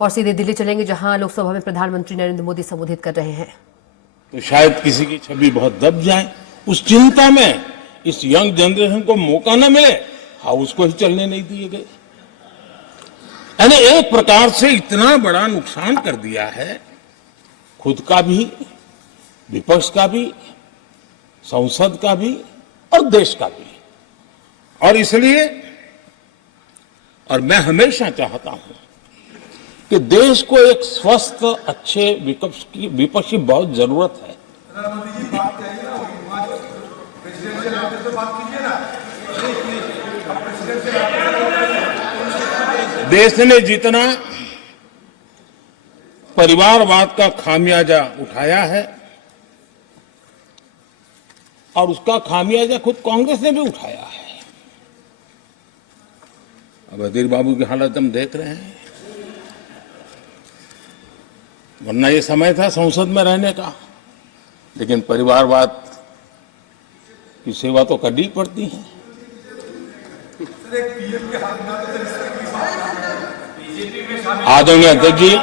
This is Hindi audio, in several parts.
और सीधे दिल्ली चलेंगे, जहां लोकसभा में प्रधानमंत्री नरेंद्र मोदी संबोधित कर रहे हैं। तो शायद किसी की छवि बहुत दब जाए, उस चिंता में इस यंग जनरेशन को मौका न मिले, हाउस को ही चलने नहीं दिए गए। यानी एक प्रकार से इतना बड़ा नुकसान कर दिया है, खुद का भी, विपक्ष का भी, संसद का भी और देश का भी। और इसलिए और मैं हमेशा चाहता हूं कि देश को एक स्वस्थ अच्छे विपक्ष की बहुत जरूरत है। देश ने जितना परिवारवाद का खामियाजा उठाया है और उसका खामियाजा खुद कांग्रेस ने भी उठाया है। अब अधीर बाबू की हालत हम देख रहे हैं, वरना ये समय था संसद में रहने का, लेकिन परिवारवाद की सेवा तो करनी पड़ती है। आदरणीय अध्यक्ष जी,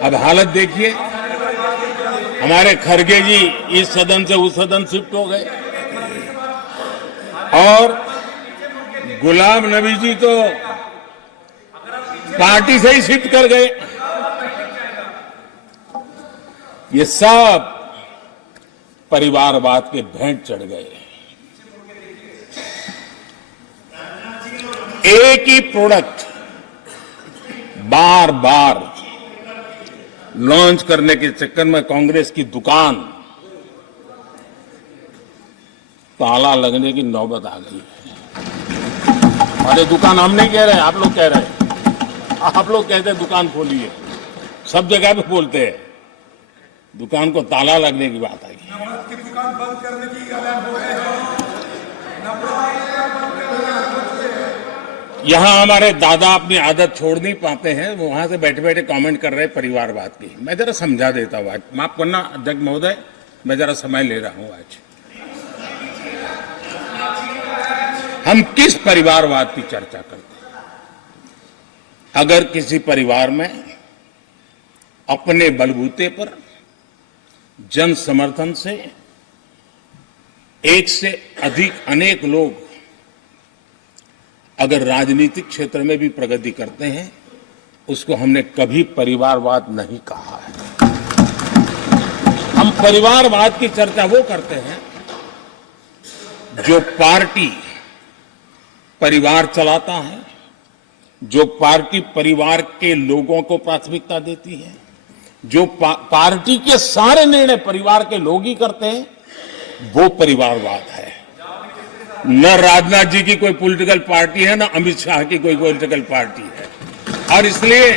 अब हालत देखिए, हमारे खरगे जी इस सदन से उस सदन शिफ्ट हो गए और गुलाम नबी जी तो पार्टी से ही शिफ्ट कर गए। ये सब परिवारवाद के भेंट चढ़ गए। एक ही प्रोडक्ट बार बार लॉन्च करने के चक्कर में कांग्रेस की दुकान ताला लगने की नौबत आ गई है। अरे दुकान हम नहीं कह रहे, आप लोग कह रहे हैं। आप लोग कहते हैं दुकान खोलिए, सब जगह पे बोलते हैं, दुकान को ताला लगने की बात आई। दुकान बंद करने की ऐलान हो रहे हैं। यहां हमारे दादा अपनी आदत छोड़ नहीं पाते हैं, वो वहां से बैठे बैठे कमेंट कर रहे हैं परिवारवाद की। मैं जरा समझा देता हूं, आज माफ करना अध्यक्ष महोदय, मैं जरा समय ले रहा हूं। आज हम किस परिवारवाद की चर्चा करते हैं? अगर किसी परिवार में अपने बलबूते पर जन समर्थन से एक से अधिक अनेक लोग अगर राजनीतिक क्षेत्र में भी प्रगति करते हैं, उसको हमने कभी परिवारवाद नहीं कहा है। हम परिवारवाद की चर्चा वो करते हैं जो पार्टी परिवार चलाता है, जो पार्टी परिवार के लोगों को प्राथमिकता देती है, जो पार्टी के सारे निर्णय परिवार के लोग ही करते हैं, वो परिवारवाद है। न राजनाथ जी की कोई पॉलिटिकल पार्टी है, न अमित शाह की कोई पॉलिटिकल पार्टी है। और इसलिए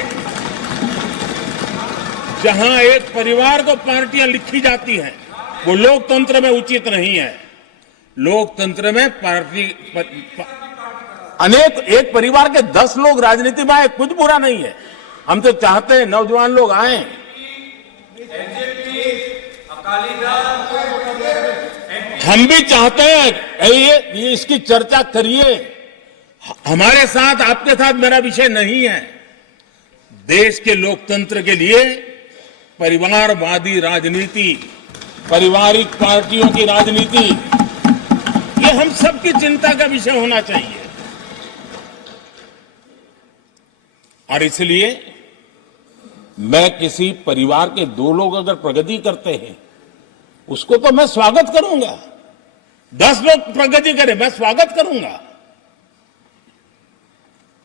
जहां एक परिवार को पार्टियां लिखी जाती हैं, वो लोकतंत्र में उचित नहीं है। लोकतंत्र में पार्टी अनेक, एक परिवार के 10 लोग राजनीति में आए, कुछ बुरा नहीं है। हम तो चाहते हैं नौजवान लोग आए। हम भी चाहते हैं ये इसकी चर्चा करिए। हमारे साथ, आपके साथ मेरा विषय नहीं है। देश के लोकतंत्र के लिए परिवारवादी राजनीति, पारिवारिक पार्टियों की राजनीति, ये हम सबकी चिंता का विषय होना चाहिए। और इसलिए मैं किसी परिवार के 2 लोग अगर प्रगति करते हैं, उसको तो मैं स्वागत करूंगा। 10 लोग प्रगति करें, मैं स्वागत करूंगा।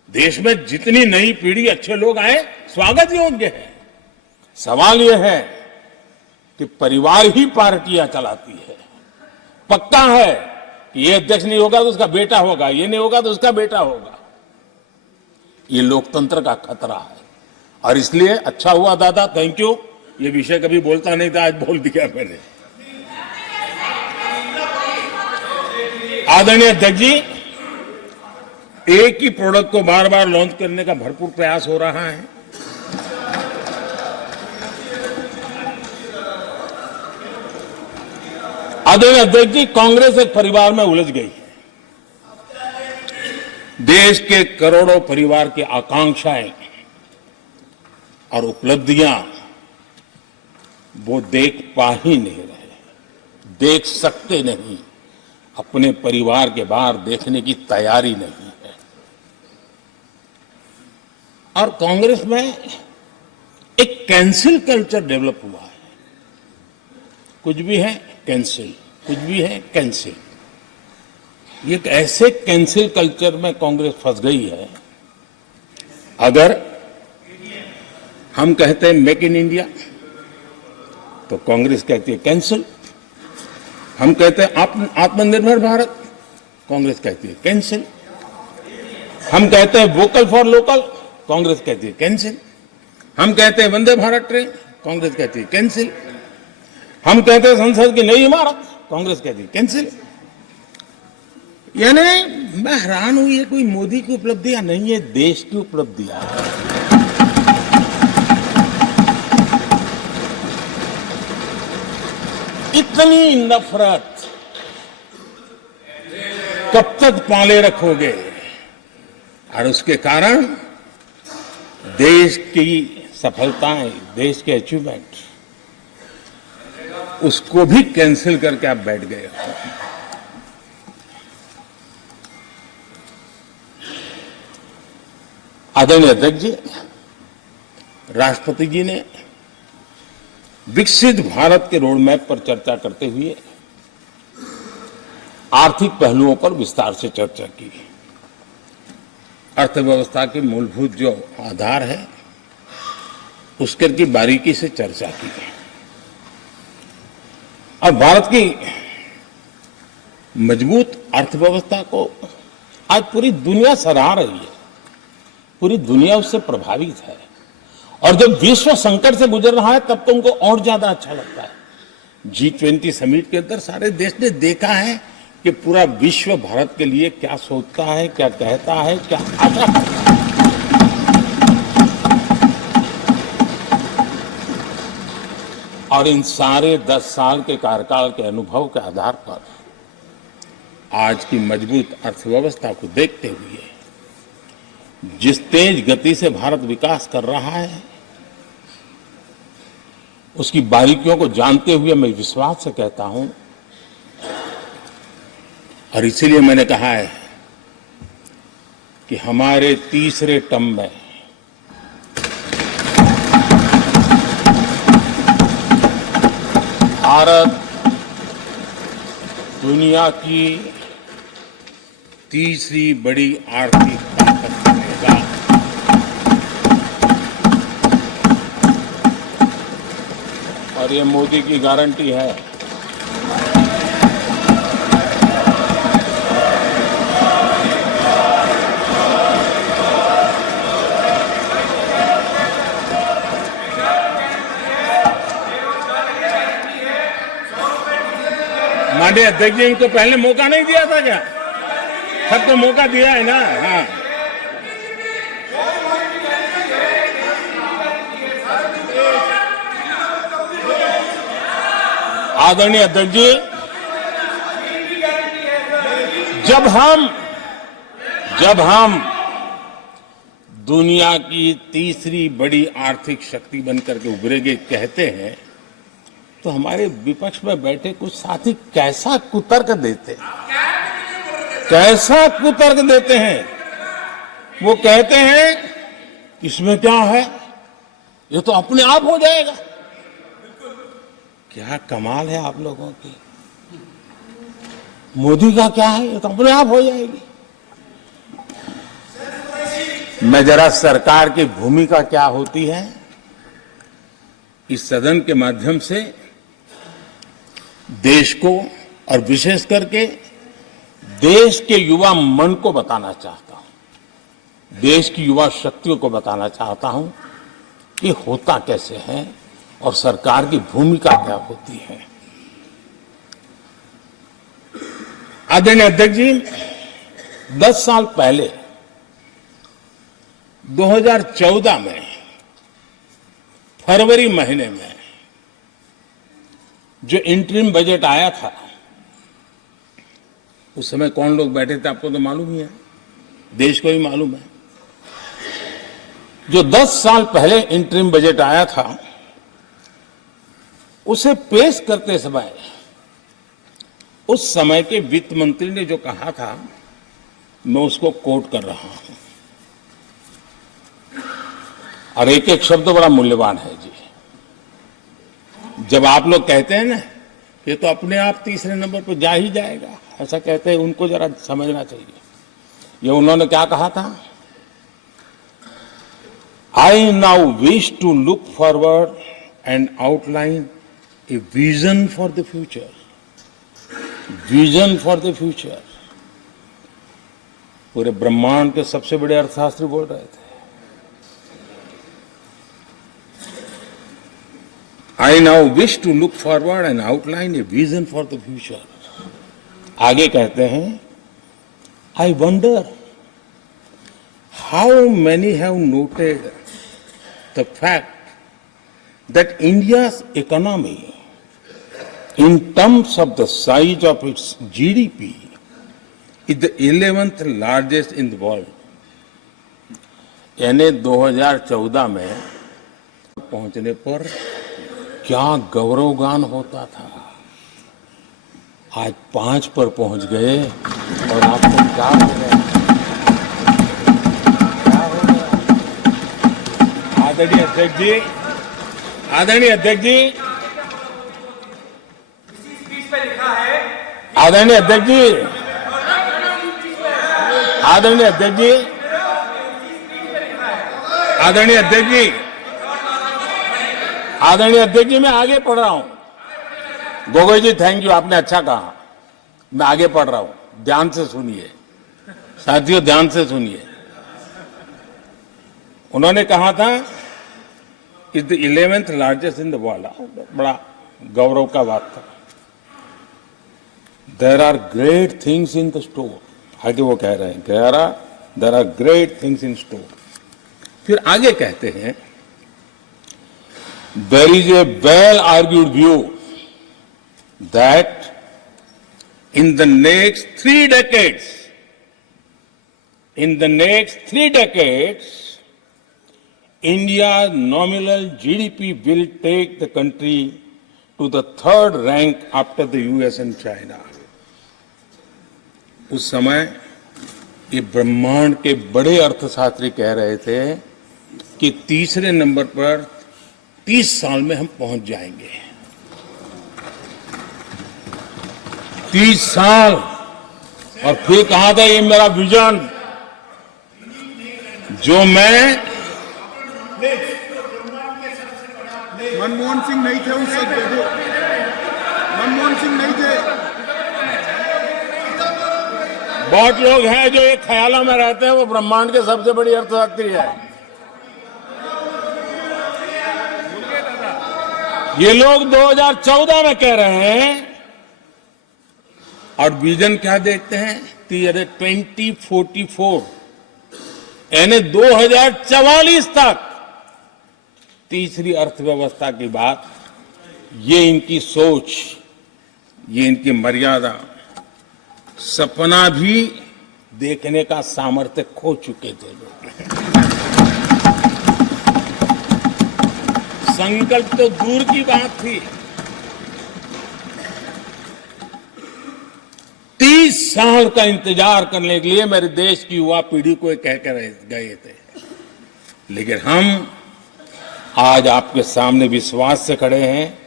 देश में जितनी नई पीढ़ी अच्छे लोग आए, स्वागत योग्य है। सवाल यह है कि परिवार ही पार्टियां चलाती है। पक्का है कि ये अध्यक्ष नहीं होगा तो उसका बेटा होगा, ये नहीं होगा तो उसका बेटा होगा। ये लोकतंत्र का खतरा है। और इसलिए अच्छा हुआ दादा, थैंक यू। ये विषय कभी बोलता नहीं था, आज बोल दिया मैंने। आदरणीय अध्यक्ष जी, एक ही प्रोडक्ट को बार बार लॉन्च करने का भरपूर प्रयास हो रहा है। आदरणीय अध्यक्ष जी, कांग्रेस एक परिवार में उलझ गई है। देश के करोड़ों परिवार की आकांक्षाएं और उपलब्धियां वो देख पा ही नहीं रहे, देख सकते नहीं, अपने परिवार के बाहर देखने की तैयारी नहीं है। और कांग्रेस में एक कैंसिल कल्चर डेवलप हुआ है। कुछ भी है कैंसिल, कुछ भी है कैंसिल। ये एक ऐसे कैंसिल कल्चर में कांग्रेस फंस गई है। अगर हम कहते हैं मेक इन इंडिया तो कांग्रेस कहती है कैंसिल। हम कहते हैं आत्मनिर्भर भारत, कांग्रेस कहती है कैंसिल। हम कहते हैं वोकल फॉर लोकल, कांग्रेस कहती है कैंसिल। हम कहते हैं वंदे भारत ट्रेन, कांग्रेस कहती है कैंसिल। हम कहते हैं संसद की नई इमारत, कांग्रेस कहती है कैंसिल। यानी मैं हैरान हूं, ये कोई मोदी की उपलब्धियां नहीं है, देश की उपलब्धियां है। इतनी नफरत कब तक पाले रखोगे? और उसके कारण देश की सफलताएं, देश के अचीवमेंट, उसको भी कैंसिल करके आप बैठ गए हो। आदरणीय अध्यक्ष जी, राष्ट्रपति जी ने विकसित भारत के रोडमैप पर चर्चा करते हुए आर्थिक पहलुओं पर विस्तार से चर्चा की। अर्थव्यवस्था के मूलभूत जो आधार है उसके की बारीकी से चर्चा की। और भारत की मजबूत अर्थव्यवस्था को आज पूरी दुनिया सराह रही है, पूरी दुनिया उससे प्रभावित है। और जब विश्व संकट से गुजर रहा है तब तो उनको और ज्यादा अच्छा लगता है। G20 समिट के अंदर सारे देश ने देखा है कि पूरा विश्व भारत के लिए क्या सोचता है, क्या कहता है, क्या आशा करता है। और इन सारे 10 साल के कार्यकाल के अनुभव के आधार पर आज की मजबूत अर्थव्यवस्था को देखते हुए जिस तेज गति से भारत विकास कर रहा है, उसकी बारीकियों को जानते हुए मैं विश्वास से कहता हूं, और इसीलिए मैंने कहा है कि हमारे तीसरे टर्म में भारत दुनिया की तीसरी बड़ी आर्थिक ताकत बनेगा। और ये मोदी की गारंटी है। माननीय अध्यक्ष जी, इनको पहले मौका नहीं दिया था क्या? सबको मौका दिया है ना? हाँ, आदरणीय अध्यक्ष जी, जब हम दुनिया की तीसरी बड़ी आर्थिक शक्ति बनकर के उभरेंगे कहते हैं, तो हमारे विपक्ष में बैठे कुछ साथी कैसा कुतर्क देते हैं। वो कहते हैं इसमें क्या है, ये तो अपने आप हो जाएगा। क्या कमाल है आप लोगों की। मोदी का क्या है, ये तो अपने आप हो जाएगी। मैं जरा सरकार की भूमिका क्या होती है इस सदन के माध्यम से देश को और विशेष करके देश के युवा मन को बताना चाहता हूं, देश की युवा शक्तियों को बताना चाहता हूं कि होता कैसे है और सरकार की भूमिका क्या होती है। आदरणीय अध्यक्ष जी, 10 साल पहले 2014 में फरवरी महीने में जो इंटरिम बजट आया था, उस समय कौन लोग बैठे थे आपको तो मालूम ही है, देश को भी मालूम है। जो 10 साल पहले इंटरिम बजट आया था, उसे पेश करते समय उस समय के वित्त मंत्री ने जो कहा था, मैं उसको कोट कर रहा हूं, और एक एक शब्द बड़ा मूल्यवान है जी। जब आप लोग कहते हैं ना, ये तो अपने आप तीसरे नंबर पर जा ही जाएगा, ऐसा कहते हैं, उनको जरा समझना चाहिए। ये उन्होंने क्या कहा था? I now wish to look forward and outline a vision for the future. Vision for the future. पूरे ब्रह्मांड के सबसे बड़े अर्थशास्त्री बोल रहे थे। I now wish to look forward and outline a vision for the future. आगे कहते हैं, I wonder how many have noted the fact that India's economy in terms of the size of its GDP is the 11th largest in the world. यानी 2014 में पहुंचने पर क्या गौरवगान होता था, आज 5 पर पहुंच गए और आपको क्या हो गया? क्या हो गया? आदरणीय अध्यक्ष जी, आदरणीय अध्यक्ष जी, आदरणीय अध्यक्ष जी, आदरणीय अध्यक्ष जी, आदरणीय अध्यक्ष जी, आदरणीय अध्यक्ष जी, मैं आगे पढ़ रहा हूं। गोगोई जी, थैंक यू, आपने अच्छा कहा। मैं आगे पढ़ रहा हूं, ध्यान से सुनिए साथियों, ध्यान से सुनिए। उन्होंने कहा था, is the 11th largest in the world. बड़ा गौरव का बात था। There are great things in the store. आगे वो कह रहे हैं, there are great things in store. फिर आगे कहते हैं, there is a well argued view that in the next 3 decades, India's nominal GDP will take the country to the 3rd rank after the US and China. उस समय ये ब्रह्मांड के बड़े अर्थशास्त्री कह रहे थे कि तीसरे नंबर पर 30 साल में हम पहुंच जाएंगे। 30 साल। और फिर कहा था, ये मेरा विजन, जो मैं मनमोहन सिंह नहीं थे उस वक्त, मनमोहन सिंह नहीं थे। बहुत लोग हैं जो एक ख्यालों में रहते हैं वो ब्रह्मांड के सबसे बड़ी अर्थशास्त्री है। ये लोग 2014 में कह रहे हैं, और विजन क्या देखते हैं? 2044, यानी 2044 तक तीसरी अर्थव्यवस्था की बात। ये इनकी सोच, ये इनकी मर्यादा, सपना भी देखने का सामर्थ्य खो चुके थे लोग। संकल्प तो दूर की बात थी। 30 साल का इंतजार करने के लिए मेरे देश की युवा पीढ़ी को कह कर गए थे, लेकिन हम आज आपके सामने विश्वास से खड़े हैं,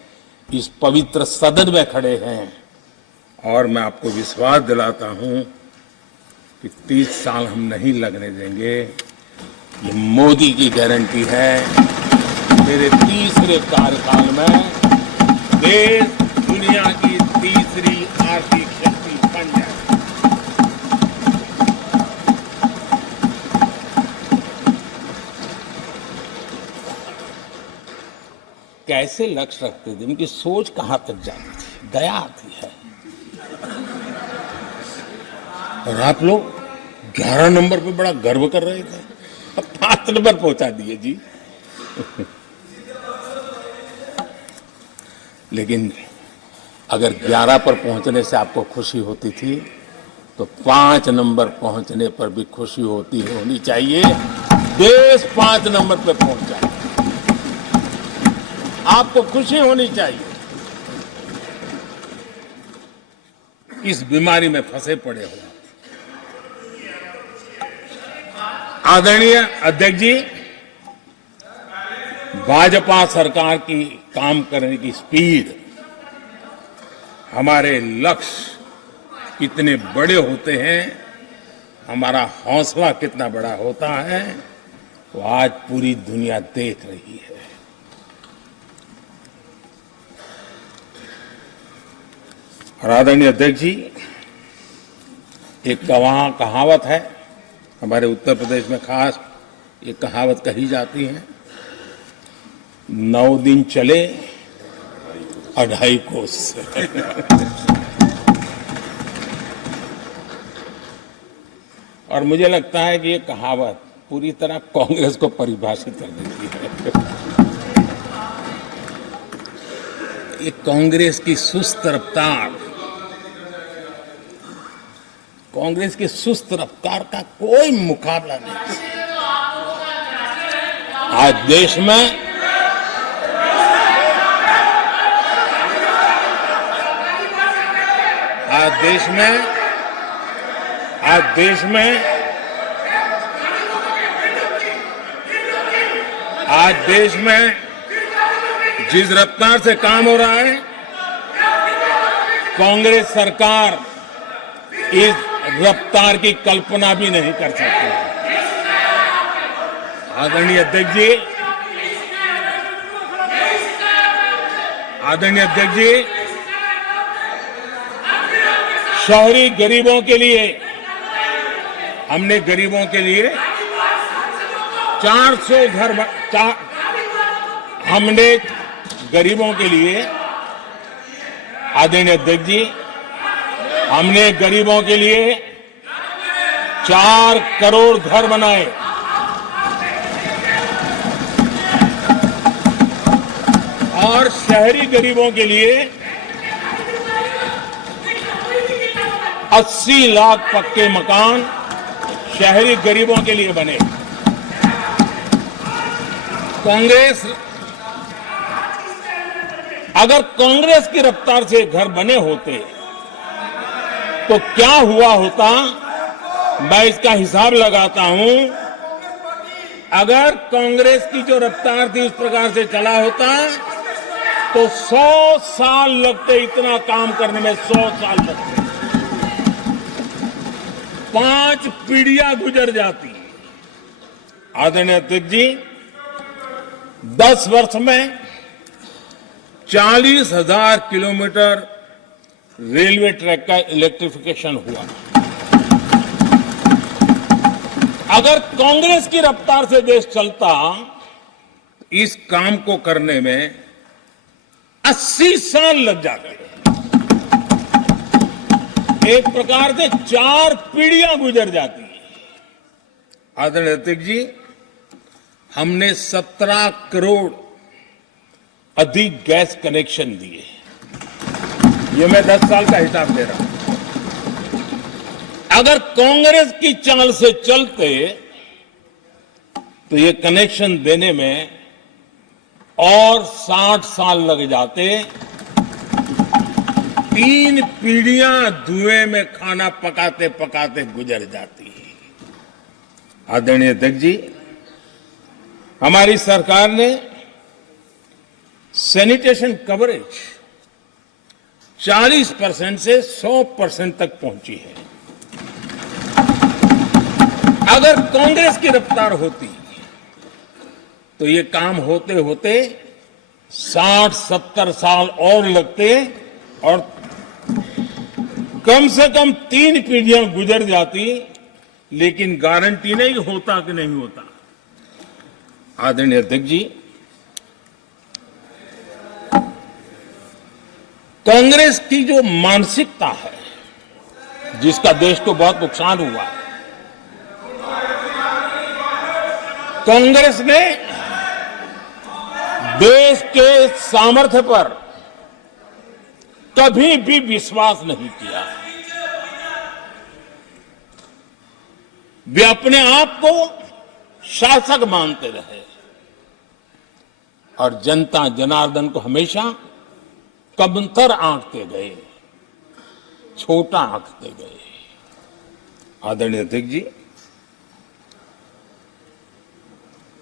इस पवित्र सदन में खड़े हैं, और मैं आपको विश्वास दिलाता हूं कि 30 साल हम नहीं लगने देंगे। ये मोदी की गारंटी है। मेरे तीसरे कार्यकाल में देश दुनिया की तीसरी आर्थिक शक्ति बन जाए। कैसे लक्ष्य रखते थे, उनकी सोच कहां तक जाती थी, दया आती है। और आप लोग 11 नंबर पे बड़ा गर्व कर रहे थे, अब 5 नंबर पहुंचा दिए जी। लेकिन अगर 11 पर पहुंचने से आपको खुशी होती थी, तो 5 नंबर पहुंचने पर भी खुशी होनी चाहिए। देश 5 नंबर पे पहुंचा। आपको खुशी होनी चाहिए। इस बीमारी में फंसे पड़े हो। आदरणीय अध्यक्ष जी, भाजपा सरकार की काम करने की स्पीड, हमारे लक्ष्य कितने बड़े होते हैं, हमारा हौसला कितना बड़ा होता है, वो आज पूरी दुनिया देख रही है। और आदरणीय अध्यक्ष जी, एक कहावत है, हमारे उत्तर प्रदेश में खास एक कहावत कही जाती है, 9 दिन चले 2.5 कोस। और मुझे लगता है कि ये कहावत पूरी तरह कांग्रेस को परिभाषित कर देती है। ये कांग्रेस की सुस्त रफ्तार, कांग्रेस की सुस्त रफ्तार का कोई मुकाबला नहीं। आज देश में जिस रफ्तार से काम हो रहा है, कांग्रेस सरकार इस रफ्तार की कल्पना भी नहीं कर सकती। आदरणीय अध्यक्ष जी, शहरी गरीबों के लिए हमने 400 घर हमने गरीबों के लिए, आदरणीय अध्यक्ष जी, हमने गरीबों के लिए 4 करोड़ घर बनाए। और शहरी गरीबों के लिए 80 लाख पक्के मकान शहरी गरीबों के लिए बने। अगर कांग्रेस की रफ्तार से घर बने होते तो क्या हुआ होता, मैं इसका हिसाब लगाता हूं। अगर कांग्रेस की जो रफ्तार थी उस प्रकार से चला होता तो 100 साल लगते, इतना काम करने में 100 साल लगते, 5 पीढ़ियां गुजर जाती। आदरणीय अध्यक्ष जी, 10 वर्ष में 40,000 किलोमीटर रेलवे ट्रैक का इलेक्ट्रिफिकेशन हुआ। अगर कांग्रेस की रफ्तार से देश चलता, इस काम को करने में 80 साल लग जाते। एक प्रकार से 4 पीढ़ियां गुजर जाती। आदरणीय अध्यक्ष जी, हमने 17 करोड़ अधिक गैस कनेक्शन दिए। ये मैं 10 साल का हिसाब दे रहा हूं। अगर कांग्रेस की चाल से चलते तो ये कनेक्शन देने में और 60 साल लग जाते। 3 पीढ़ियां धुएं में खाना पकाते पकाते गुजर जाती। आदरणीय अध्यक्ष जी, हमारी सरकार ने सैनिटेशन कवरेज 40% से 100% तक पहुंची है। अगर कांग्रेस की रफ्तार होती तो ये काम होते होते 60-70 साल और लगते और कम से कम 3 पीढ़ियां गुजर जाती, लेकिन गारंटी नहीं होता कि नहीं होता। आदरणीय अध्यक्ष जी, कांग्रेस की जो मानसिकता है, जिसका देश को बहुत नुकसान हुआ, कांग्रेस ने देश के सामर्थ्य पर कभी भी विश्वास नहीं किया। वे अपने आप को शासक मानते रहे और जनता जनार्दन को हमेशा कमतर आंकते गए, छोटा आंकते गए। आदरणीय अध्यक्ष जी,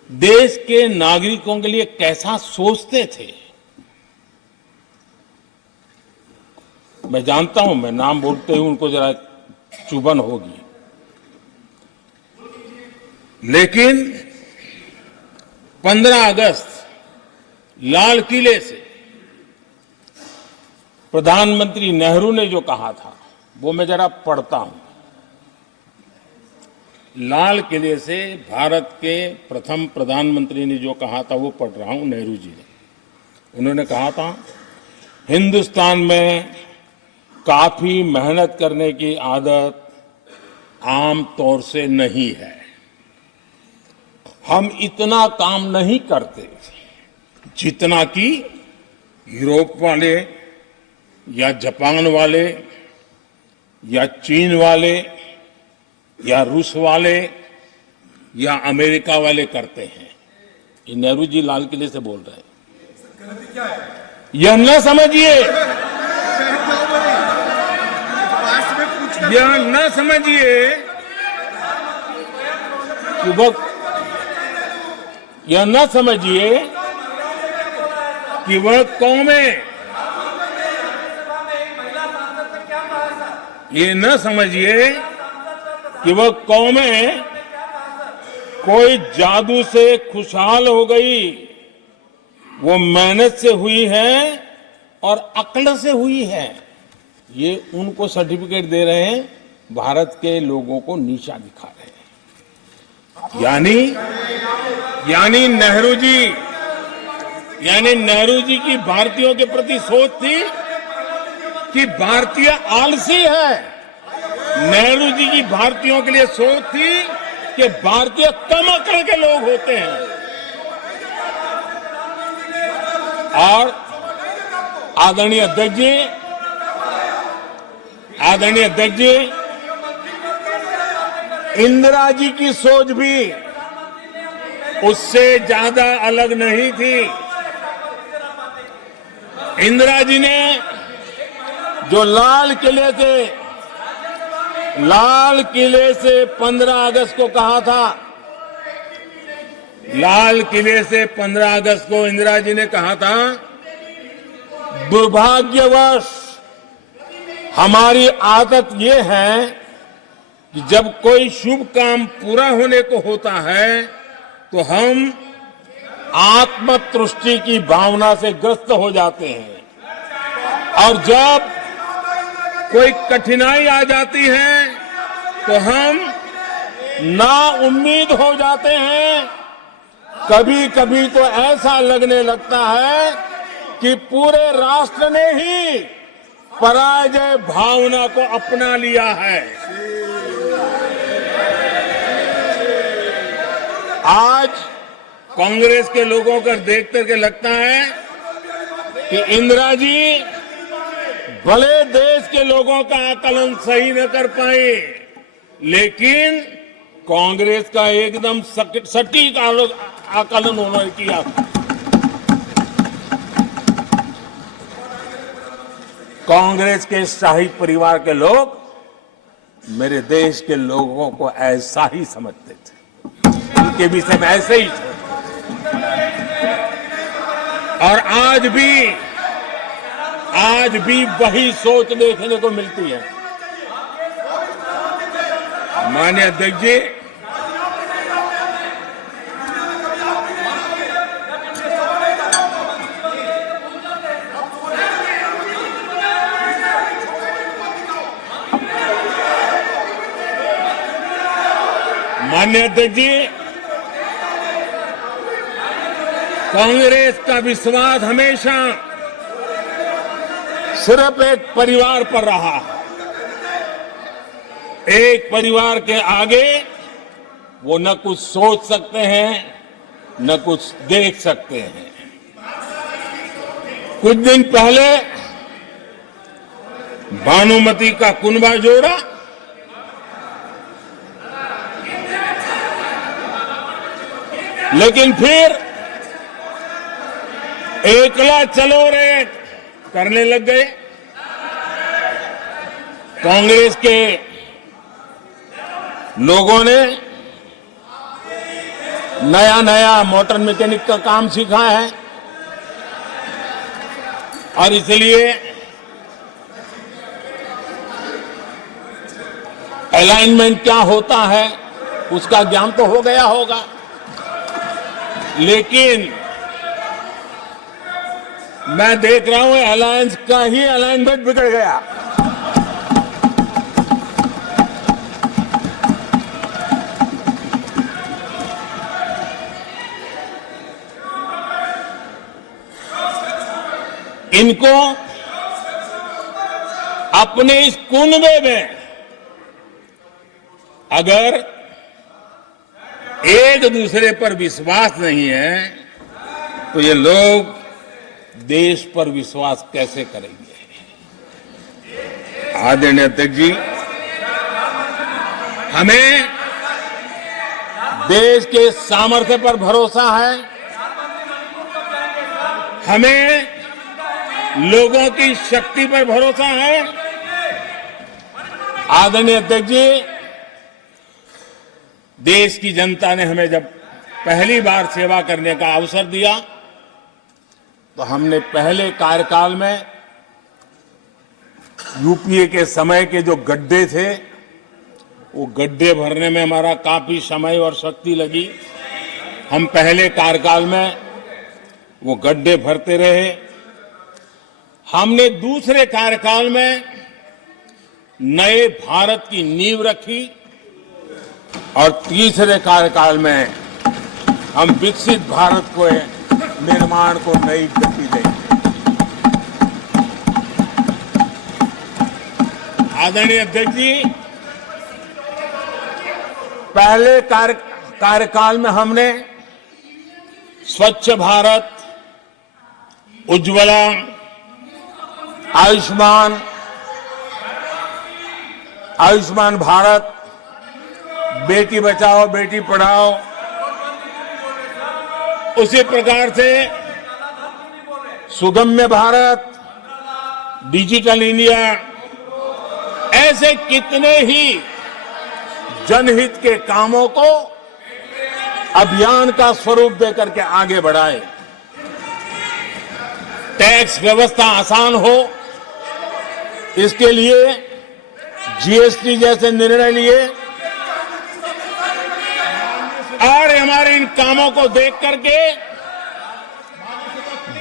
देश के नागरिकों के लिए कैसा सोचते थे, मैं जानता हूं, मैं नाम बोलते हुए उनको जरा चुभन होगी, लेकिन 15 अगस्त लाल किले से प्रधानमंत्री नेहरू ने जो कहा था वो मैं जरा पढ़ता हूं। लाल किले से भारत के प्रथम प्रधानमंत्री ने जो कहा था वो पढ़ रहा हूं, नेहरू जी ने। उन्होंने कहा था, हिंदुस्तान में काफी मेहनत करने की आदत आम तौर से नहीं है। हम इतना काम नहीं करते जितना कि यूरोप वाले या जापान वाले या चीन वाले या रूस वाले या अमेरिका वाले करते हैं। ये नेहरू जी लाल किले से बोल रहे हैं। यह न समझिए, यह न समझिए कि यह न समझिए कि वह कौमें, ये न समझिए कि वह कौमें कोई जादू से खुशहाल हो गई। वो मेहनत से हुई है और अक्ल से हुई है। ये उनको सर्टिफिकेट दे रहे हैं, भारत के लोगों को नीचा दिखा रहे हैं। यानी नेहरू जी की भारतीयों के प्रति सोच थी कि भारतीय आलसी है। नेहरू जी की भारतीयों के लिए सोच थी कि भारतीय कम अकल के लोग होते हैं। और आदरणीय अध्यक्ष जी, इंदिरा जी की सोच भी उससे ज्यादा अलग नहीं थी। इंदिरा जी ने जो लाल किले से 15 अगस्त को कहा था, लाल किले से 15 अगस्त को इंदिरा जी ने कहा था, दुर्भाग्यवश हमारी आदत ये है कि जब कोई शुभ काम पूरा होने को होता है तो हम आत्मतुष्टि की भावना से ग्रस्त हो जाते हैं और जब कोई कठिनाई आ जाती है तो हम नाउम्मीद हो जाते हैं। कभी कभी तो ऐसा लगने लगता है कि पूरे राष्ट्र ने ही पराजय भावना को अपना लिया है। आज कांग्रेस के लोगों को देख करके लगता है कि इंदिरा जी भले देश के लोगों का आकलन सही न कर पाए, लेकिन कांग्रेस का एकदम सटीक आकलन उन्होंने किया। कांग्रेस के शाही परिवार के लोग मेरे देश के लोगों को ऐसा ही समझते थे, उनके विषय में ऐसे ही थे। और आज भी वही सोच देखने को मिलती है। माननीय अध्यक्ष जी, कांग्रेस का विश्वास हमेशा सिर्फ एक परिवार पर रहा है। एक परिवार के आगे वो न कुछ सोच सकते हैं, न कुछ देख सकते हैं। कुछ दिन पहले भानुमति का कुनबा जोड़ा लेकिन फिर एकला चलो रे करने लग गए। कांग्रेस के लोगों ने नया नया मोटर मैकेनिक का काम सीखा है और इसलिए अलाइनमेंट क्या होता है उसका ज्ञान तो हो गया होगा, लेकिन मैं देख रहा हूं अलायंस का ही अलाइनमेंट बिगड़ गया। इनको अपने इस कुनबे में अगर एक दूसरे पर विश्वास नहीं है तो ये लोग देश पर विश्वास कैसे करेंगे। आदरणीय अध्यक्ष जी, हमें देश के सामर्थ्य पर भरोसा है, हमें लोगों की शक्ति पर भरोसा है। आदरणीय अध्यक्ष जी, देश की जनता ने हमें जब पहली बार सेवा करने का अवसर दिया तो हमने पहले कार्यकाल में यूपीए के समय के जो गड्ढे थे वो गड्ढे भरने में हमारा काफी समय और शक्ति लगी। हम पहले कार्यकाल में वो गड्ढे भरते रहे। हमने दूसरे कार्यकाल में नए भारत की नींव रखी और तीसरे कार्यकाल में हम विकसित भारत को निर्माण को नई गति देंगे। आदरणीय अध्यक्ष जी, पहले कार्यकाल में हमने स्वच्छ भारत, उज्ज्वला, आयुष्मान भारत, बेटी बचाओ बेटी पढ़ाओ, उसी प्रकार से सुगम्य भारत, डिजिटल इंडिया, ऐसे कितने ही जनहित के कामों को अभियान का स्वरूप देकर के आगे बढ़ाए। टैक्स व्यवस्था आसान हो, इसके लिए जीएसटी जैसे निर्णय लिए और हमारे इन कामों को देख करके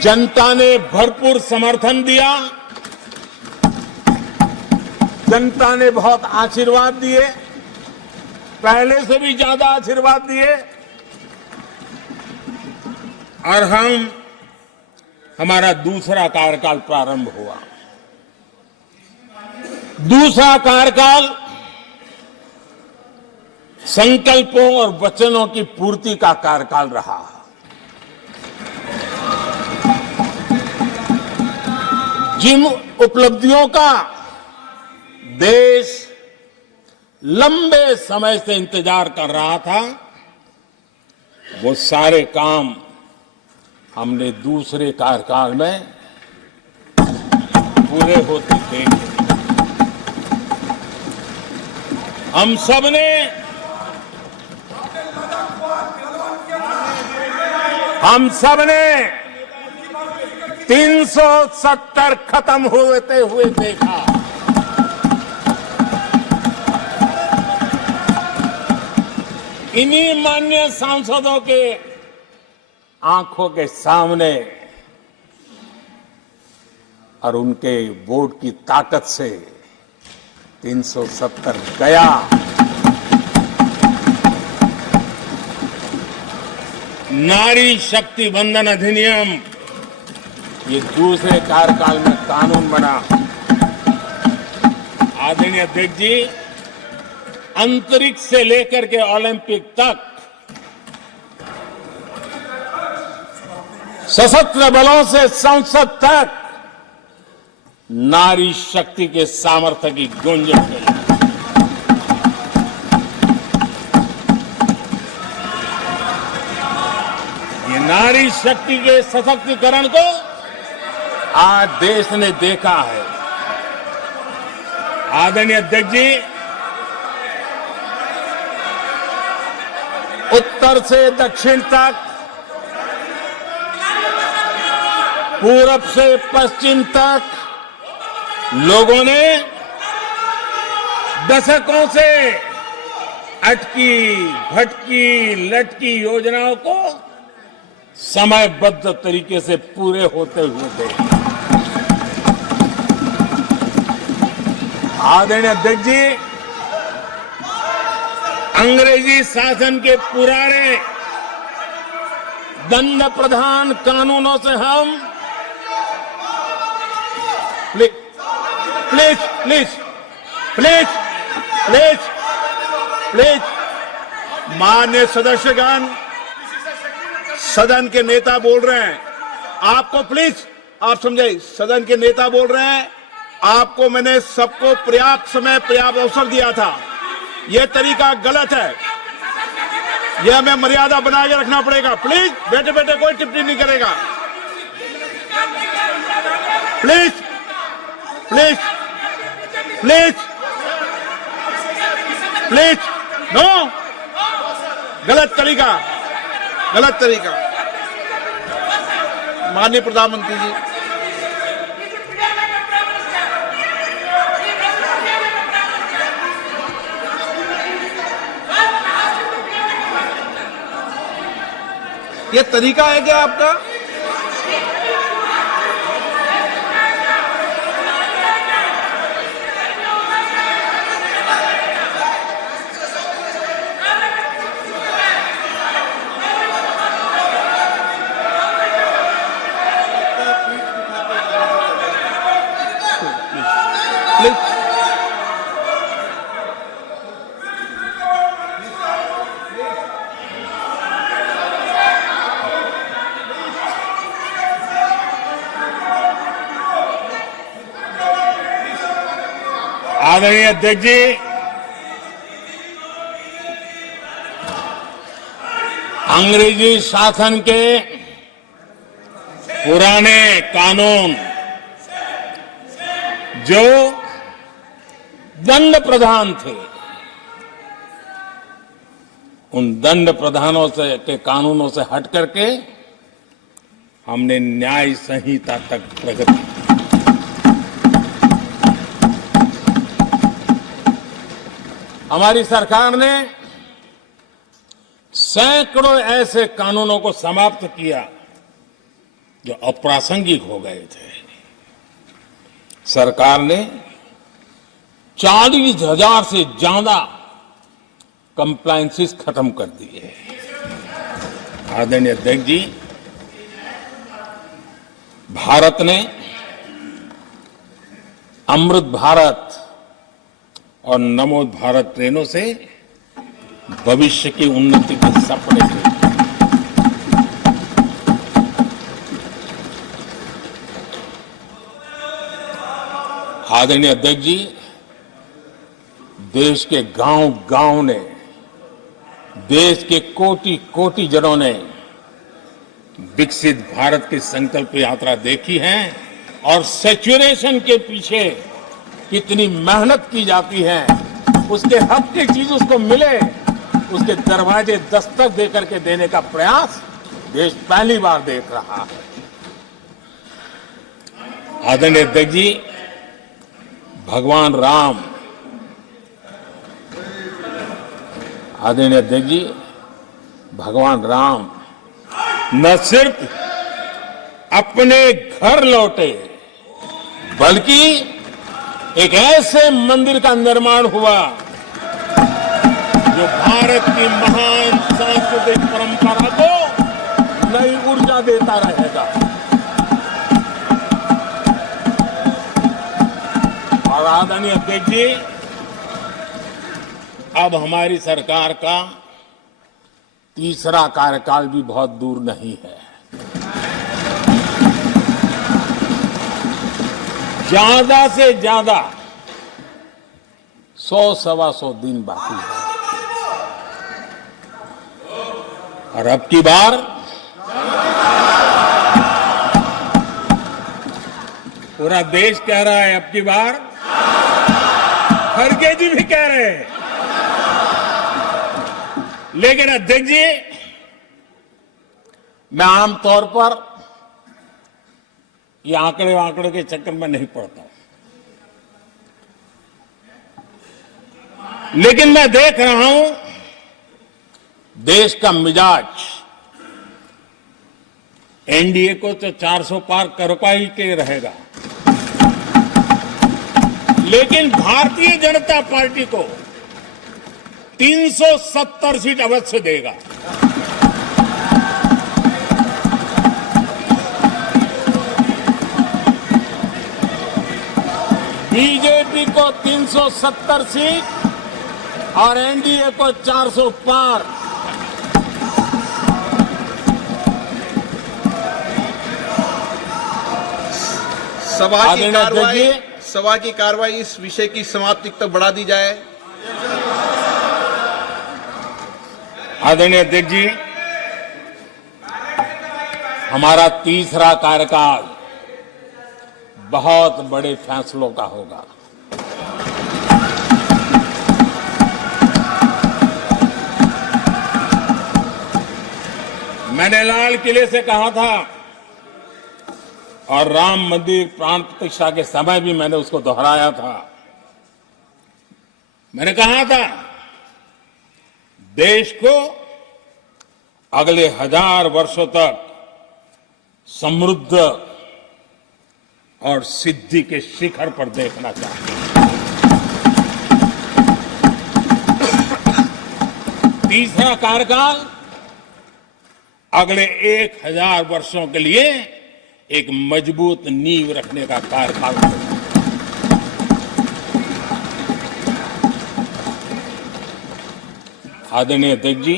जनता ने भरपूर समर्थन दिया, जनता ने बहुत आशीर्वाद दिए, पहले से भी ज्यादा आशीर्वाद दिए और हमारा दूसरा कार्यकाल प्रारंभ हुआ। दूसरा कार्यकाल संकल्पों और वचनों की पूर्ति का कार्यकाल रहा। जिन उपलब्धियों का देश लंबे समय से इंतजार कर रहा था, वो सारे काम हमने दूसरे कार्यकाल में पूरे होते देखे। हम सबने 370 खत्म होते हुए देखा। इन्हीं माननीय सांसदों के आंखों के सामने और उनके वोट की ताकत से 370 गया। नारी शक्ति वंदन अधिनियम ये दूसरे कार्यकाल में कानून बना। आदरणीय अध्यक्ष जी, अंतरिक्ष से लेकर के ओलंपिक तक सशस्त्र बलों से संसद तक नारी शक्ति के सामर्थ्य की गूंज मिली। नारी शक्ति के सशक्तिकरण को आज देश ने देखा है। आदरणीय अध्यक्ष जी, उत्तर से दक्षिण तक, पूरब से पश्चिम तक लोगों ने दशकों से अटकी भटकी लटकी योजनाओं को समयबद्ध तरीके से पूरे होते हुए देखा। आदरणीय अध्यक्ष जी, अंग्रेजी शासन के पुराने दंड प्रधान कानूनों से हम please please please please please please माननीय सदस्यगण, सदन के नेता बोल रहे हैं, आपको प्लीज आप समझाइए। सदन के नेता बोल रहे हैं, आपको मैंने सबको पर्याप्त समय पर्याप्त अवसर दिया था। यह तरीका गलत है, यह हमें मर्यादा बना के रखना पड़ेगा। प्लीज बैठे बैठे कोई टिप्पणी नहीं करेगा। Please please please please no, गलत तरीका, गलत तरीका। माननीय प्रधानमंत्री जी, ये तरीका है क्या आपका? प्लीज आदरणीय अध्यक्ष जी, अंग्रेजी शासन के पुराने कानून जो दंड प्रधान थे, उन दंड प्रधानों से के कानूनों से हट करके हमने न्याय संहिता तक प्रगति की। हमारी सरकार ने सैकड़ों ऐसे कानूनों को समाप्त किया जो अप्रासंगिक हो गए थे। सरकार ने 40,000 से ज्यादा कंप्लायंसेस खत्म कर दिए। आदरणीय अध्यक्ष जी, भारत ने अमृत भारत और नमो भारत ट्रेनों से भविष्य की उन्नति के सपने देखे। आदरणीय अध्यक्ष जी, देश के गांव-गांव ने, देश के कोटि-कोटि जनों ने विकसित भारत की संकल्प यात्रा देखी है और सैचुरेशन के पीछे कितनी मेहनत की जाती है, उसके हक की चीज उसको मिले, उसके दरवाजे दस्तक देकर के देने का प्रयास देश पहली बार देख रहा है। आदरणीय अध्यक्ष जी, भगवान राम, आदरणीय अध्यक्ष जी, भगवान राम न सिर्फ अपने घर लौटे, बल्कि एक ऐसे मंदिर का निर्माण हुआ जो भारत की महान सांस्कृतिक परंपरा को नई ऊर्जा देता रहेगा। और आदरणीय अध्यक्ष जी, अब हमारी सरकार का तीसरा कार्यकाल भी बहुत दूर नहीं है। ज्यादा से ज्यादा 100-125 दिन बाकी है और अब की बार पूरा देश कह रहा है अब की बार, खड़गे जी भी कह रहे हैं। लेकिन अध्यक्ष जी, मैं आमतौर पर ये आंकड़े के चक्कर में नहीं पड़ता, लेकिन मैं देख रहा हूं देश का मिजाज एनडीए को तो 400 पार करवा ही के रहेगा, लेकिन भारतीय जनता पार्टी को 370 सीट अवश्य देगा। बीजेपी को 370 सीट और एनडीए को 400 पार। सभा की कार्रवाई इस विषय की समाप्ति तक बढ़ा दी जाए। आदरणीय अध्यक्ष जी, हमारा तीसरा कार्यकाल बहुत बड़े फैसलों का होगा। मैंने लाल किले से कहा था और राम मंदिर प्राण प्रतिष्ठा के समय भी मैंने उसको दोहराया था। मैंने कहा था देश को अगले 1000 वर्षों तक समृद्ध और सिद्धि के शिखर पर देखना चाहिए। तीसरा कार्यकाल अगले 1000 वर्षों के लिए एक मजबूत नींव रखने का कार्यकाल होगा। आदरणीय अध्यक्ष जी,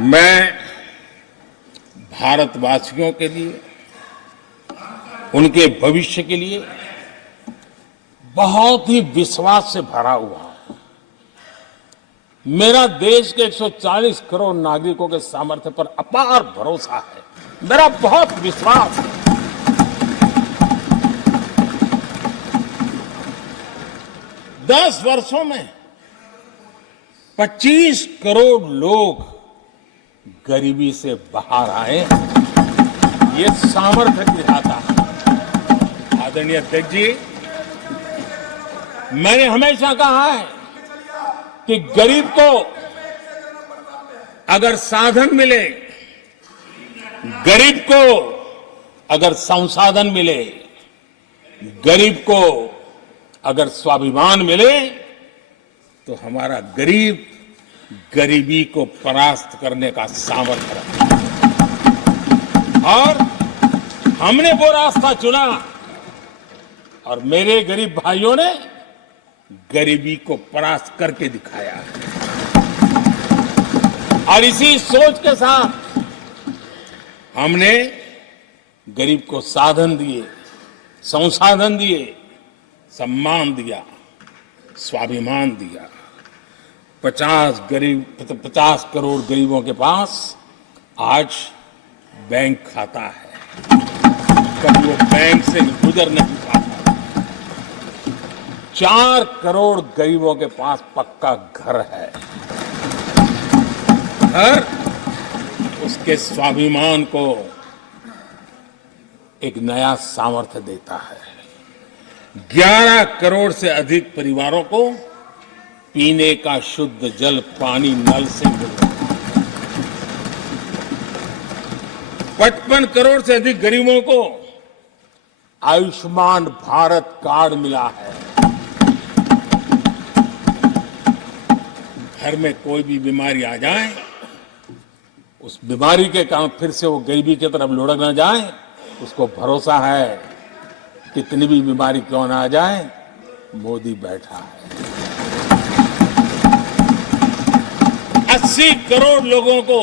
मैं भारतवासियों के लिए, उनके भविष्य के लिए बहुत ही विश्वास से भरा हुआ है। मेरा देश के 140 करोड़ नागरिकों के सामर्थ्य पर अपार भरोसा है। मेरा बहुत विश्वास है। दस वर्षों में 25 करोड़ लोग गरीबी से बाहर आए, ये सामर्थ्य दिखाता है। आदरणीय अध्यक्ष जी, मैंने हमेशा कहा है कि गरीब को अगर साधन मिले, गरीब को अगर संसाधन मिले, गरीब को अगर स्वाभिमान मिले, तो हमारा गरीब गरीबी को परास्त करने का सामर्थ्य रखता है। और हमने वो रास्ता चुना और मेरे गरीब भाइयों ने गरीबी को परास्त करके दिखाया है। और इसी सोच के साथ हमने गरीब को साधन दिए, संसाधन दिए, सम्मान दिया, स्वाभिमान दिया। 50 करोड़ गरीबों के पास आज बैंक खाता है। कभी वो बैंक से गुजर नहीं पाता। 4 करोड़ गरीबों के पास पक्का घर है। घर उसके स्वाभिमान को एक नया सामर्थ्य देता है। 11 करोड़ से अधिक परिवारों को पीने का शुद्ध जल पानी नल से मिलता है। 55 करोड़ से अधिक गरीबों को आयुष्मान भारत कार्ड मिला है। घर में कोई भी बीमारी आ जाए, उस बीमारी के कारण फिर से वो गरीबी की तरफ लुढ़क न जाए, उसको भरोसा है कितनी भी बीमारी क्यों ना आ जाए, मोदी बैठा है। 80 करोड़ लोगों को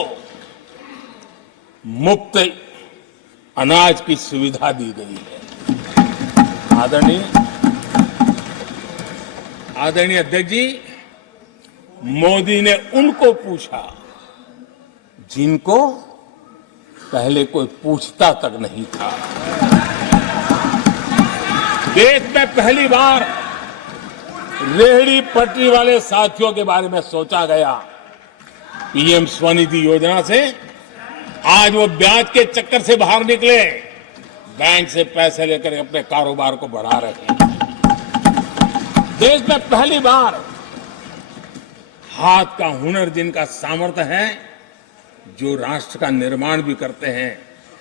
मुफ्त अनाज की सुविधा दी गई है। आदरणीय अध्यक्ष जी, मोदी ने उनको पूछा जिनको पहले कोई पूछता तक नहीं था। देश में पहली बार रेहड़ी पटरी वाले साथियों के बारे में सोचा गया। पीएम स्वनिधि योजना से आज वो ब्याज के चक्कर से बाहर निकले, बैंक से पैसे लेकर अपने कारोबार को बढ़ा रहे हैं। देश में पहली बार हाथ का हुनर जिनका सामर्थ्य है, जो राष्ट्र का निर्माण भी करते हैं,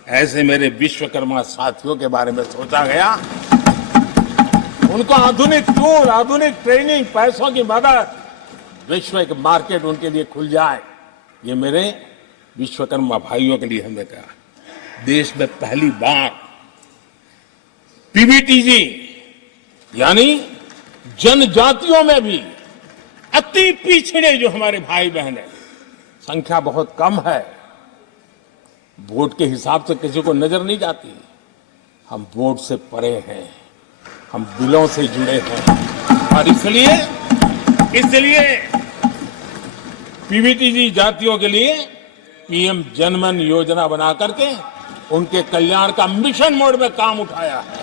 ऐसे मेरे विश्वकर्मा साथियों के बारे में सोचा गया। उनको आधुनिक टूल, आधुनिक ट्रेनिंग, पैसों की मदद, विश्व एक मार्केट उनके लिए खुल जाए, ये मेरे विश्वकर्मा भाइयों के लिए हमने कहा। देश में पहली बार पीबीटीजी यानी जनजातियों में भी अति पिछड़े जो हमारे भाई बहन हैं, संख्या बहुत कम है, वोट के हिसाब से किसी को नजर नहीं जाती। हम वोट से परे हैं, हम दिलों से जुड़े हैं और इसलिए पीबीटीजी जातियों के लिए पीएम जनमन योजना बना करके उनके कल्याण का मिशन मोड में काम उठाया है।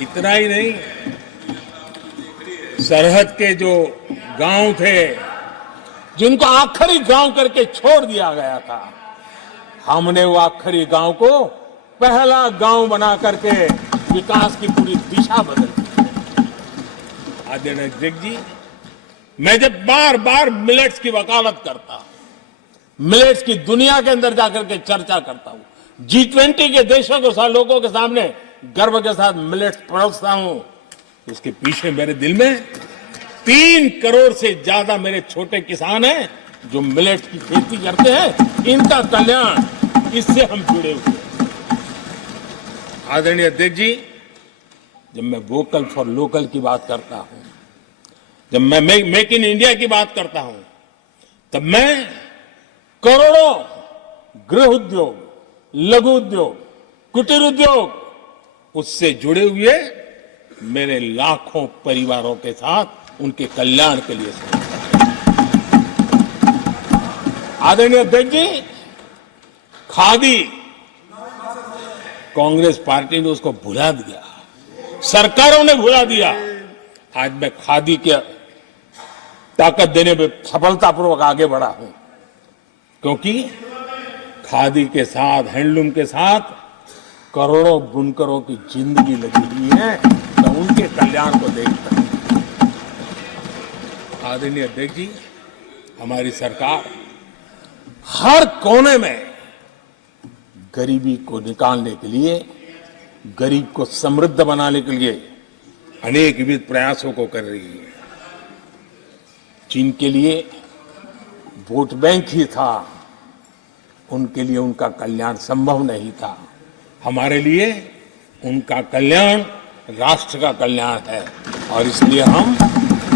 इतना ही नहीं, सरहद के जो गांव थे, जिनको आखिरी गांव करके छोड़ दिया गया था, हमने वो आखिरी गांव को पहला गांव बना करके विकास की पूरी दिशा बदल दी। आदरणीय अध्यक्ष जी, मैं जब बार बार मिलेट्स की वकालत करता हूं, मिलेट्स की दुनिया के अंदर जाकर के चर्चा करता हूं, G20 के देशों के साथ लोगों के सामने गर्व के साथ मिलेट्स परोसता हूं, इसके पीछे मेरे दिल में 3 करोड़ से ज्यादा मेरे छोटे किसान हैं जो मिलेट्स की खेती करते हैं। इनका कल्याण, इससे हम जुड़े हुए हैं। आदरणीय अध्यक्ष जी, जब मैं वोकल फॉर लोकल की बात करता हूं, जब मैं मेक इन इंडिया की बात करता हूं, तब मैं करोड़ों गृह उद्योग, लघु उद्योग, कुटीर उद्योग, उससे जुड़े हुए मेरे लाखों परिवारों के साथ उनके कल्याण के लिए सोचता हूं। आदरणीय अध्यक्ष जी, खादी, कांग्रेस पार्टी ने उसको भुला दिया, सरकारों ने भुला दिया। आज मैं खादी के ताकत देने में सफलतापूर्वक आगे बढ़ा हूं, क्योंकि खादी के साथ, हैंडलूम के साथ करोड़ों बुनकरों की जिंदगी लगी हुई है, तो उनके कल्याण को देखता हूं। आदरणीय अध्यक्ष जी, हमारी सरकार हर कोने में गरीबी को निकालने के लिए, गरीब को समृद्ध बनाने के लिए अनेक विविध प्रयासों को कर रही है। जिनके लिए वोट बैंक ही था, उनके लिए उनका कल्याण संभव नहीं था। हमारे लिए उनका कल्याण राष्ट्र का कल्याण है और इसलिए हम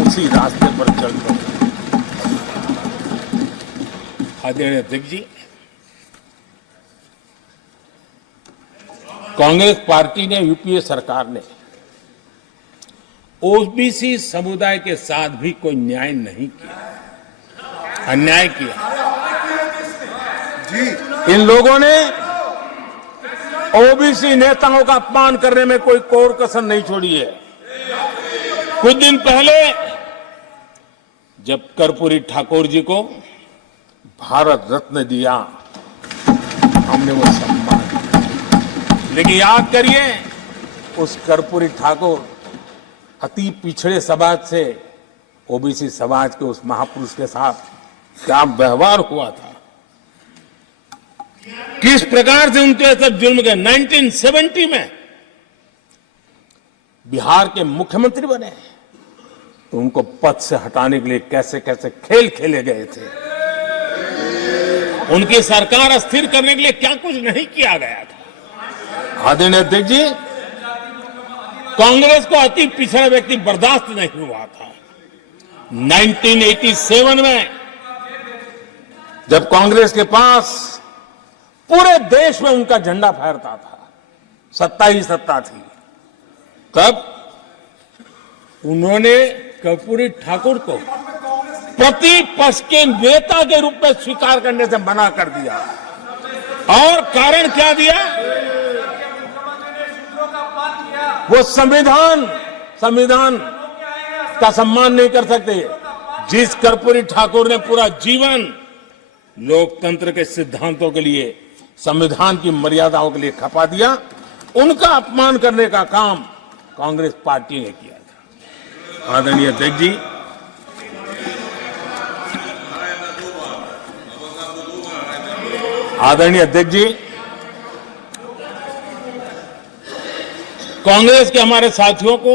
उसी रास्ते पर चलते हैं। आदरणीय अध्यक्ष जी, कांग्रेस पार्टी ने, यूपीए सरकार ने ओबीसी समुदाय के साथ भी कोई न्याय नहीं किया, अन्याय किया। इन लोगों ने ओबीसी नेताओं का अपमान करने में कोई कोर कसर नहीं छोड़ी है। कुछ दिन पहले जब कर्पूरी ठाकुर जी को भारत रत्न दिया, हमने वो सम्मान किया। लेकिन याद करिए, उस कर्पूरी ठाकुर अति पिछड़े समाज से ओबीसी समाज के उस महापुरुष के साथ क्या व्यवहार हुआ था, किस प्रकार से उनके साथ जुल्म किया। 1970 में बिहार के मुख्यमंत्री बने तो उनको पद से हटाने के लिए कैसे कैसे खेल खेले गए थे। उनकी सरकार अस्थिर करने के लिए क्या कुछ नहीं किया गया था। आदरणीय अध्यक्ष जी, कांग्रेस को अति पिछड़ा व्यक्ति बर्दाश्त नहीं हुआ था। 1987 में जब कांग्रेस के पास पूरे देश में उनका झंडा फहरता था, सत्ता ही सत्ता थी, तब उन्होंने कर्पूरी ठाकुर को प्रतिपक्ष के नेता के रूप में स्वीकार करने से मना कर दिया। और कारण क्या दिया? वो संविधान का सम्मान नहीं कर सकते। जिस कर्पूरी ठाकुर ने पूरा जीवन लोकतंत्र के सिद्धांतों के लिए, संविधान की मर्यादाओं के लिए खपा दिया, उनका अपमान करने का काम कांग्रेस पार्टी ने किया था। आदरणीय अध्यक्ष जी, कांग्रेस के हमारे साथियों को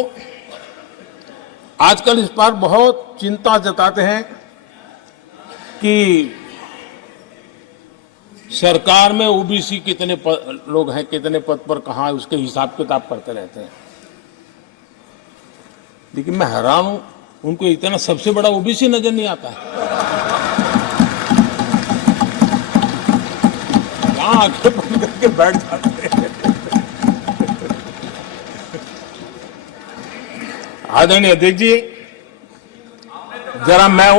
आजकल इस पर बहुत चिंता जताते हैं कि सरकार में ओबीसी कितने लोग हैं, कितने पद पर कहां है, उसके हिसाब किताब करते रहते हैं। लेकिन मैं हैरान हूं, उनको इतना सबसे बड़ा ओबीसी नजर नहीं आता है। कहां आंखें बंद करके बैठ जाते हैं। आदरणीय अध्यक्ष जी, जरा मैं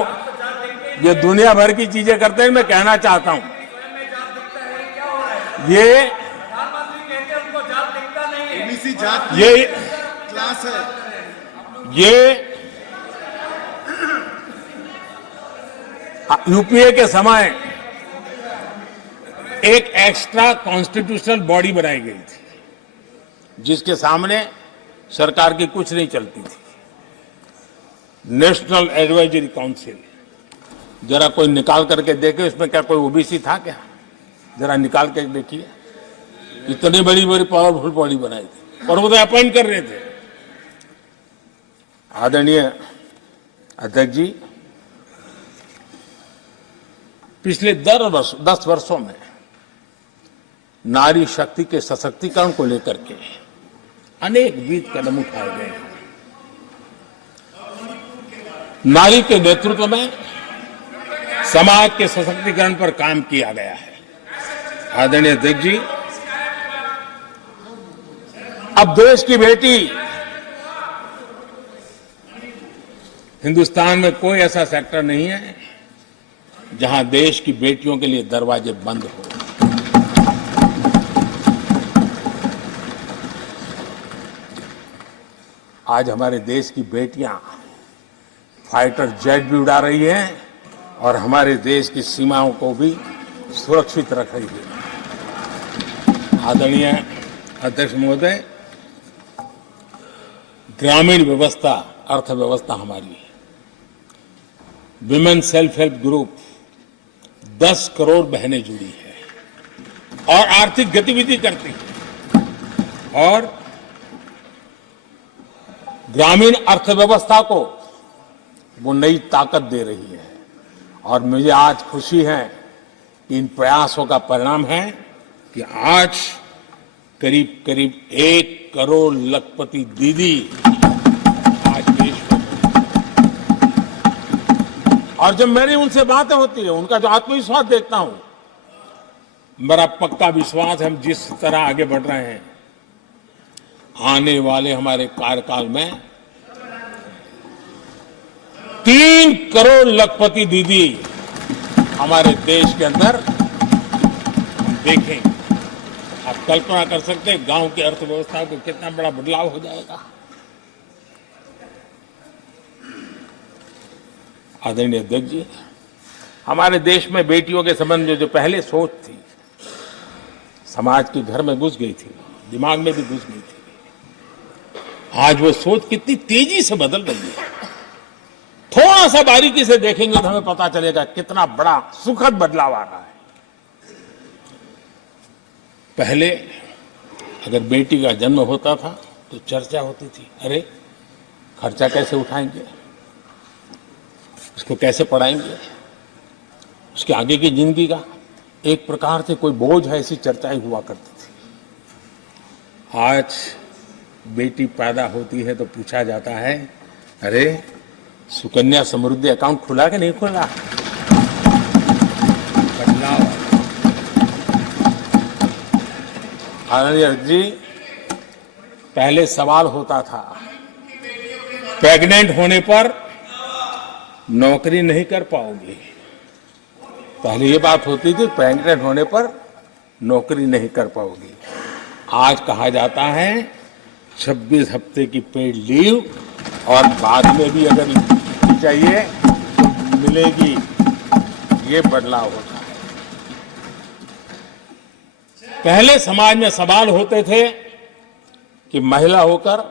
ये दुनिया भर की चीजें करते हैं, मैं कहना चाहता हूं, ये क्लास है, ये यूपीए के समय एक एक्स्ट्रा कॉन्स्टिट्यूशनल बॉडी बनाई गई थी, जिसके सामने सरकार की कुछ नहीं चलती थी। नेशनल एडवाइजरी काउंसिल, जरा कोई निकाल करके देखे उसमें क्या कोई ओबीसी था क्या? जरा निकाल के देखिए। इतनी बड़ी बड़ी पावरफुल बॉडी बनाई थी और वो तो अपॉइंट कर रहे थे। आदरणीय अध्यक्ष जी, पिछले 10 वर्षों में नारी शक्ति के सशक्तिकरण को लेकर के अनेक विध कदम उठाए गए हैं। नारी के नेतृत्व में समाज के सशक्तिकरण पर काम किया गया है। आदरणीय अध्यक्ष जी, अब देश की बेटी, हिंदुस्तान में कोई ऐसा सेक्टर नहीं है जहां देश की बेटियों के लिए दरवाजे बंद हो। आज हमारे देश की बेटियां फाइटर जेट भी उड़ा रही हैं और हमारे देश की सीमाओं को भी सुरक्षित रख रही है। आदरणीय अध्यक्ष महोदय, ग्रामीण व्यवस्था, अर्थव्यवस्था हमारी है। Women self help group 10 crore बहनें जुड़ी है और आर्थिक गतिविधि करती है और ग्रामीण अर्थव्यवस्था को वो नई ताकत दे रही है। और मुझे आज खुशी है कि इन प्रयासों का परिणाम है कि आज करीब करीब 1 करोड़ लखपति दीदी आज देश में। और जब मेरी उनसे बातें होती है, उनका जो आत्मविश्वास देखता हूं, मेरा पक्का विश्वास है हम जिस तरह आगे बढ़ रहे हैं, आने वाले हमारे कार्यकाल में 3 करोड़ लखपति दीदी हमारे देश के अंदर हम देखेंगे। आप कल्पना कर सकते हैं गांव की अर्थव्यवस्था को कितना बड़ा बदलाव हो जाएगा। आदरणीय अध्यक्ष जी, हमारे देश में बेटियों के संबंध में जो पहले सोच थी, समाज के घर में घुस गई थी, दिमाग में भी घुस गई थी, आज वो सोच कितनी तेजी से बदल रही है। थोड़ा सा बारीकी से देखेंगे तो हमें पता चलेगा कितना बड़ा सुखद बदलाव आ रहा है। पहले अगर बेटी का जन्म होता था तो चर्चा होती थी, अरे खर्चा कैसे उठाएंगे, उसको कैसे पढ़ाएंगे, उसके आगे की जिंदगी का एक प्रकार से कोई बोझ है, ऐसी चर्चाएं हुआ करती थी। आज बेटी पैदा होती है तो पूछा जाता है, अरे सुकन्या समृद्धि अकाउंट खुला कि नहीं खुला। बदलाव। आदरणीय जी, पहले सवाल होता था प्रेग्नेंट होने पर नौकरी नहीं कर पाओगे। पहले ये बात होती थी प्रेग्नेंट होने पर नौकरी नहीं कर पाओगे। आज कहा जाता है 26 हफ्ते की पेड लीव और बाद में भी अगर चाहिए तो मिलेगी। ये बदलाव होता है। पहले समाज में सवाल होते थे कि महिला होकर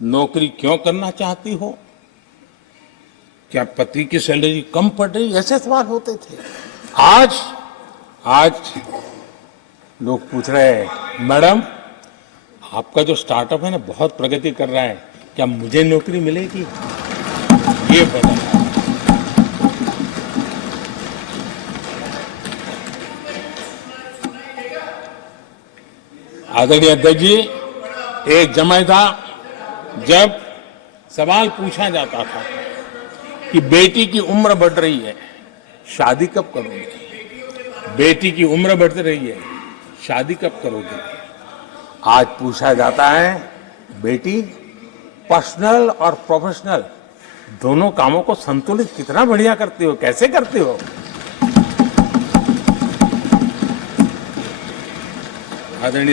नौकरी क्यों करना चाहती हो, क्या पति की सैलरी कम पड़ रही, ऐसे सवाल होते थे। आज लोग पूछ रहे हैं, मैडम आपका जो स्टार्टअप है ना बहुत प्रगति कर रहा है, क्या मुझे नौकरी मिलेगी? ये बदल। आदरणीय अध्यक्ष जी, एक समय था जब सवाल पूछा जाता था कि बेटी की उम्र बढ़ रही है, शादी कब करोगे? बेटी की उम्र बढ़ रही है, शादी कब करोगे? आज पूछा जाता है, बेटी पर्सनल और प्रोफेशनल दोनों कामों को संतुलित कितना बढ़िया करते हो, कैसे करते हो? आदरणीय